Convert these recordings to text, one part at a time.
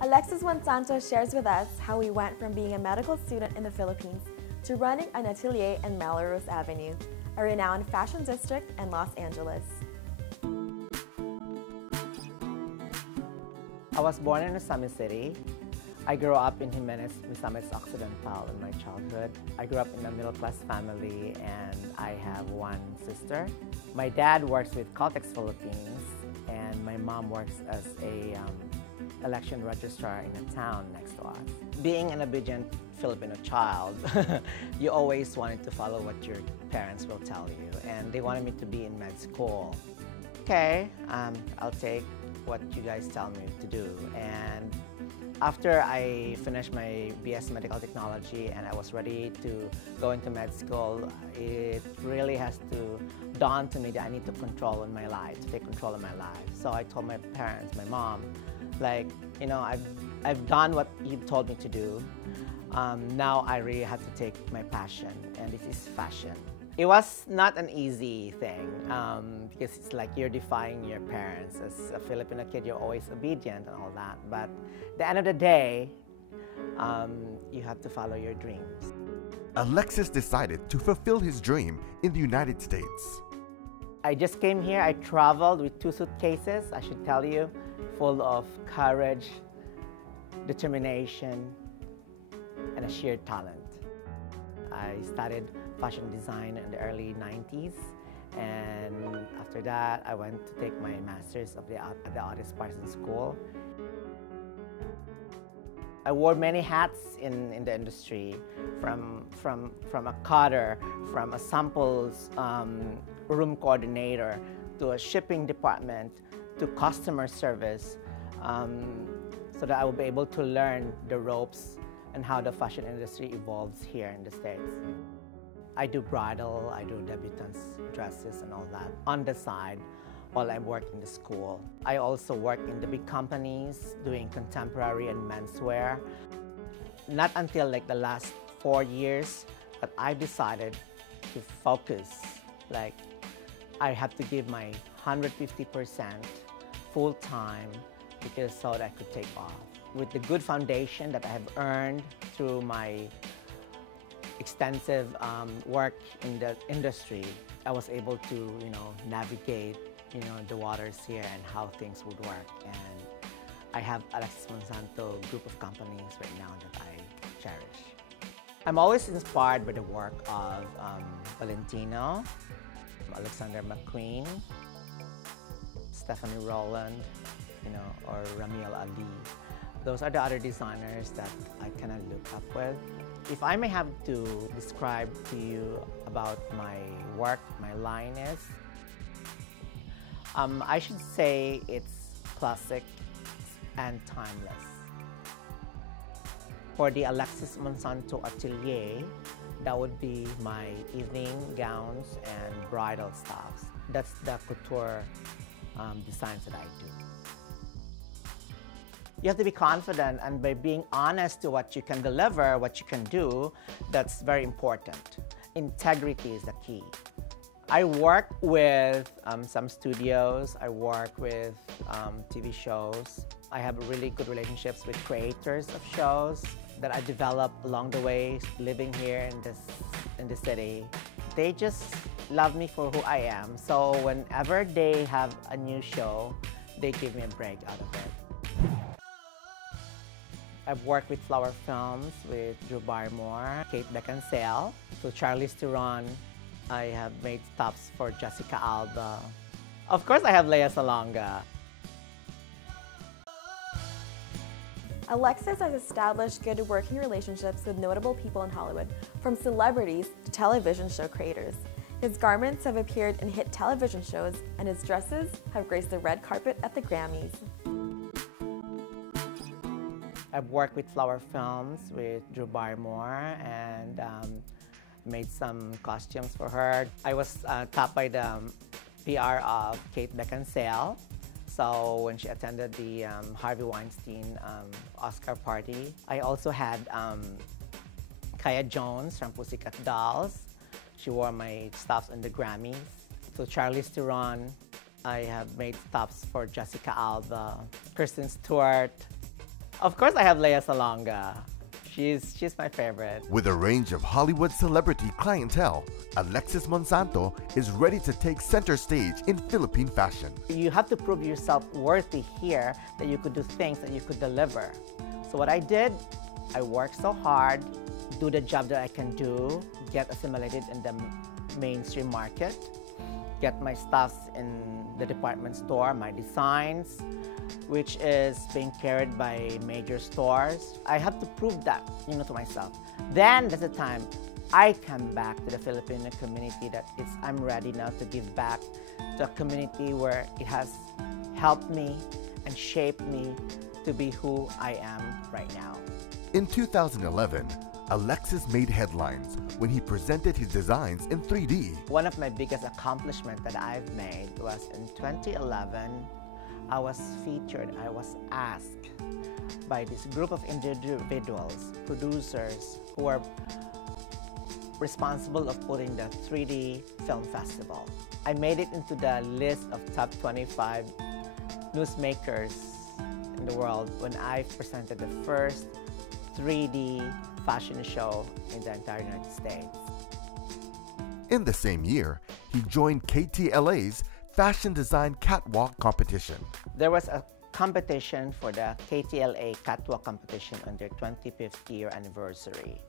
Alexis Monsanto shares with us how he went from being a medical student in the Philippines to running an atelier in Melrose Avenue, a renowned fashion district in Los Angeles. I was born in Misamis City. I grew up in Jimenez, Misamis Occidental in my childhood. I grew up in a middle-class family and I have one sister. My dad works with Caltex Philippines and my mom works as a election registrar in a town next to us. Being an obedient Filipino child, you always wanted to follow what your parents will tell you, and they wanted me to be in med school. Okay, I'll take what you guys tell me to do. And after I finished my BS Medical Technology and I was ready to go into med school, it really has to dawn to me that I need to take control of my life. So I told my parents, my mom, like, you know, I've done what you told me to do. Now I really have to take my passion, and this is fashion. It was not an easy thing because it's like you're defying your parents. As a Filipino kid, you're always obedient and all that. But at the end of the day, you have to follow your dreams. Alexis decided to fulfill his dream in the United States. I just came here. I traveled with 2 suitcases, I should tell you, full of courage, determination, and a sheer talent. I studied fashion design in the early 90s, and after that I went to take my master's at the Otis Parsons School. I wore many hats in the industry, from a cutter, from a samples room coordinator, to a shipping department, to customer service, so that I will be able to learn the ropes and how the fashion industry evolves here in the States. I do bridal, I do debutantes dresses and all that on the side while I work in the school. I also work in the big companies doing contemporary and menswear. Not until like the last 4 years that I decided to focus. Like, I have to give my 150% full time because so that I could take off. With the good foundation that I have earned through my extensive work in the industry, I was able to, you know, navigate, you know, the waters here and how things would work. And I have Alexis Monsanto group of companies right now that I cherish. I'm always inspired by the work of Valentino, Alexander McQueen, Stephanie Rowland, you know, or Ramiel Ali. Those are the other designers that I kind of look up with. If I may have to describe to you about my work, my line is, I should say it's classic and timeless. For the Alexis Monsanto atelier, that would be my evening gowns and bridal stuffs. That's the couture designs that I do. You have to be confident, and by being honest to what you can deliver, what you can do, that's very important. Integrity is the key. I work with some studios, I work with TV shows. I have really good relationships with creators of shows that I developed along the way living here in the city. They just love me for who I am. So whenever they have a new show, they give me a break out of it. I've worked with Flower Films, with Drew Barrymore, Kate Beckinsale, to Charlize Theron. I have made tops for Jessica Alba. Of course, I have Lea Salonga. Alexis has established good working relationships with notable people in Hollywood, from celebrities to television show creators. His garments have appeared in hit television shows, and his dresses have graced the red carpet at the Grammys. I've worked with Flower Films, with Drew Barrymore, and made some costumes for her. I was topped by the PR of Kate Beckinsale. So when she attended the Harvey Weinstein Oscar party, I also had Kaya Jones from Pussycat Dolls. She wore my stuffs in the Grammys. So Charlize Theron, I have made stuffs for Jessica Alba, Kristen Stewart, Of course, I have Lea Salonga. She's my favorite. With a range of Hollywood celebrity clientele, Alexis Monsanto is ready to take center stage in Philippine fashion. You have to prove yourself worthy here, that you could do things that you could deliver. So what I did, I worked so hard, do the job that I can do, get assimilated in the mainstream market, get my stuffs in the department store, my designs, which is being carried by major stores. I have to prove that, to myself. Then that's the time I come back to the Filipino community that I'm ready now to give back to a community where it has helped me and shaped me to be who I am right now. In 2011, Alexis made headlines when he presented his designs in 3D. One of my biggest accomplishments that I've made was in 2011, I was featured, I was asked by this group of individuals, producers, who are responsible of putting the 3D Film Festival. I made it into the list of top 25 newsmakers in the world when I presented the first 3D fashion show in the entire United States. In the same year, he joined KTLA's Fashion Design Catwalk competition. There was a competition for the KTLA Catwalk competition on their 25th year anniversary.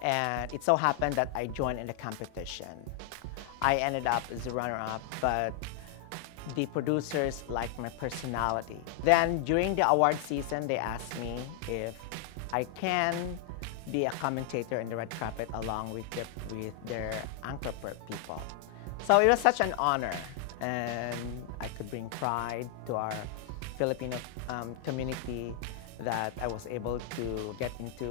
And it so happened that I joined in the competition. I ended up as a runner-up, but the producers liked my personality. Then during the award season, they asked me if I can be a commentator in the red carpet along with their anchor people. So it was such an honor, and I could bring pride to our Filipino community that I was able to get into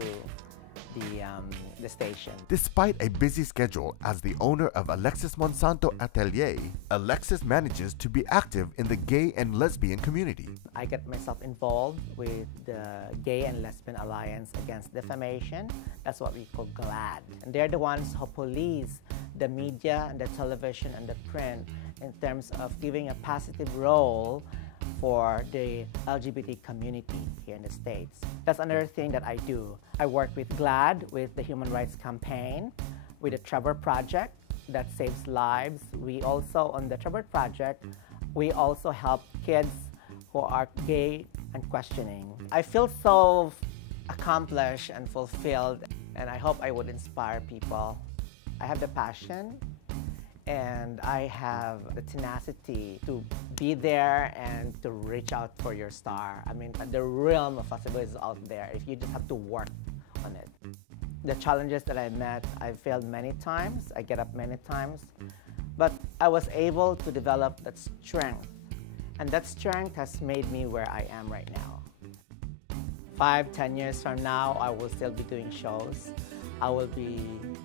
the station. Despite a busy schedule as the owner of Alexis Monsanto Atelier, Alexis manages to be active in the gay and lesbian community. I get myself involved with the Gay and Lesbian Alliance Against Defamation. That's what we call GLAD. And they're the ones who police the media and the television and the print in terms of giving a positive role for the LGBT community here in the States. That's another thing that I do. I work with GLAD, with the Human Rights Campaign, with the Trevor Project that saves lives. We also, on the Trevor Project, we also help kids who are gay and questioning. I feel so accomplished and fulfilled, and I hope I would inspire people. I have the passion, and I have the tenacity to be there and to reach out for your star. I mean, the realm of possibilities is out there if you just have to work on it. The challenges that I met, I failed many times, I get up many times, but I was able to develop that strength, and that strength has made me where I am right now. 5-10 years from now, I will still be doing shows. I will be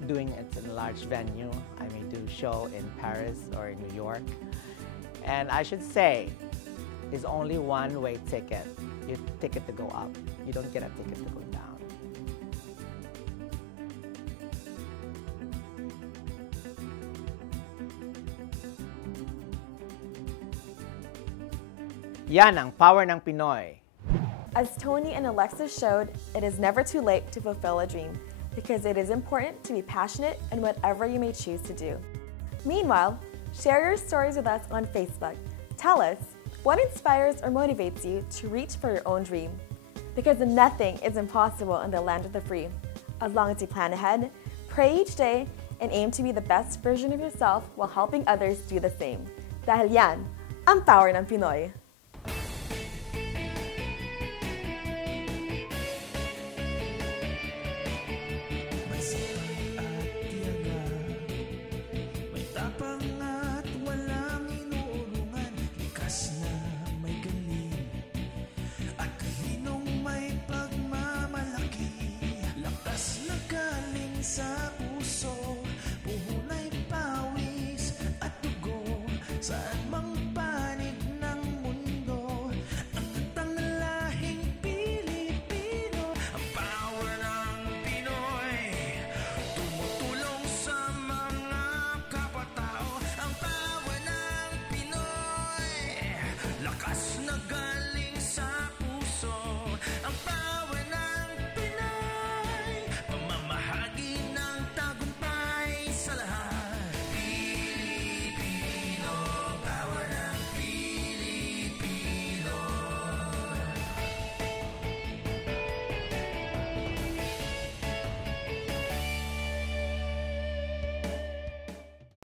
doing it in a large venue. I may do a show in Paris or in New York. And I should say, it's only one-way ticket. You ticket to go up. You don't get a ticket to go down. Yan ang power ng Pinoy. As Tony and Alexis showed, it is never too late to fulfill a dream, because it is important to be passionate in whatever you may choose to do. Meanwhile, share your stories with us on Facebook. Tell us what inspires or motivates you to reach for your own dream. Because nothing is impossible in the land of the free. As long as you plan ahead, pray each day, and aim to be the best version of yourself while helping others do the same. Dahil yan, ang power ng Pinoy.